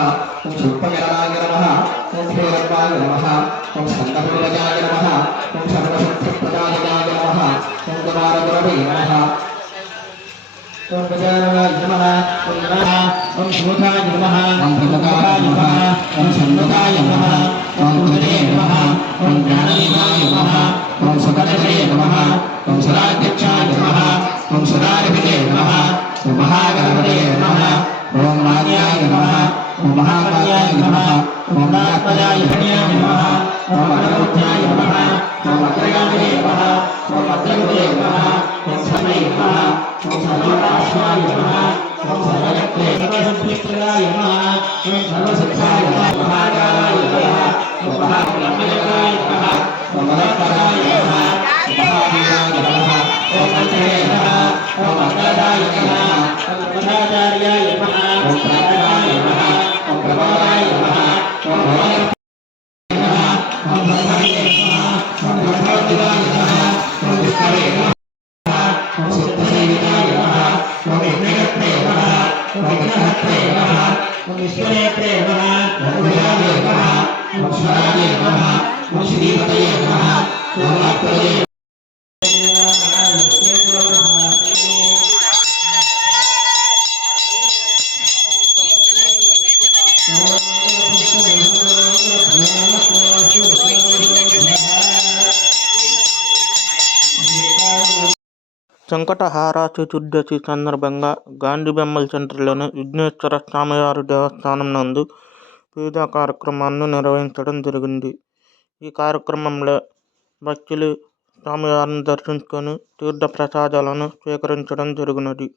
ఓం శిల్పకరణాయ నమః ఓం క్షీరత్వాయ నమః ఓం స్కందపూర్వజాయ నమః ఓం సర్వశక్తిప్రదాయకాయ నమః ఓం కుమారగురవే నమః ఓం గజాననాయ నమః ఓం నమః ఓం శివకాయ నమః ఓం ప్రముఖాయ నమః ఓం షణ్ముఖాయ నమః ఓం కుజే నమః ఓం జ్ఞానదీపాయ నమః ఓం సుకలజే నమః ఓం సదాధ్యక్షాయ నమః ఓం సదాధిపతే నమః ఓం మహాగణపతే నమః ఓం నాగ్యాయ నమః ఓం మహాకాయాయ నమః ఓం నాత్మజాయ నమః ఓం అగరుత్యాయ నమః ఓం అగ్రగామినే నమః ఓం అగ్రగురే నమః ఓం సమై నమః ఓం సర్వనాశాయ నమః ఓం సర్వజక్తే సర్వసిద్ధిప్రదాయ నమః ఓం సర్వసిద్ధాయ నమః మహాకాయాయ నమః ఓం మహాబ్రహ్మజగాయ నమః ఓం మహత్పదాయ నమః ఓం మహావీరాయ నమః ఓం మంత్రే నమః ఓం అగ్రదాయ నమః ఓం ప్రధాచార్యాయ నమః ఓం ప్రాణాయ నమః ఓం ప్రభావాయ నమః ఓం భవాయ నమః ఓం భద్రాయ నమః ఓం భద్రాయ నమః ఓం విష్ణవే నమః ఓం సిద్ధసేవితాయ నమః ఓం యజ్ఞకర్తే నమః ఓం యజ్ఞహర్తే నమః ఓం విశ్వనేత్రే నమః ఓం విరాజే నమః ఓం స్వరాజే నమః ఓం శ్రీపతయే నమః ఓం ఆత్మజే సంకటహార చతుర్దశి సందర్భంగా గాంధీ బొమ్మల సెంటర్లోని విఘ్నేశ్వర స్వామివారి దేవస్థానం నందు పూజా కార్యక్రమాన్ని నిర్వహించడం జరిగింది. ఈ కార్యక్రమంలో భక్తులు స్వామివారిని దర్శించుకొని తీర్థ ప్రసాదాలను స్వీకరించడం జరిగినది.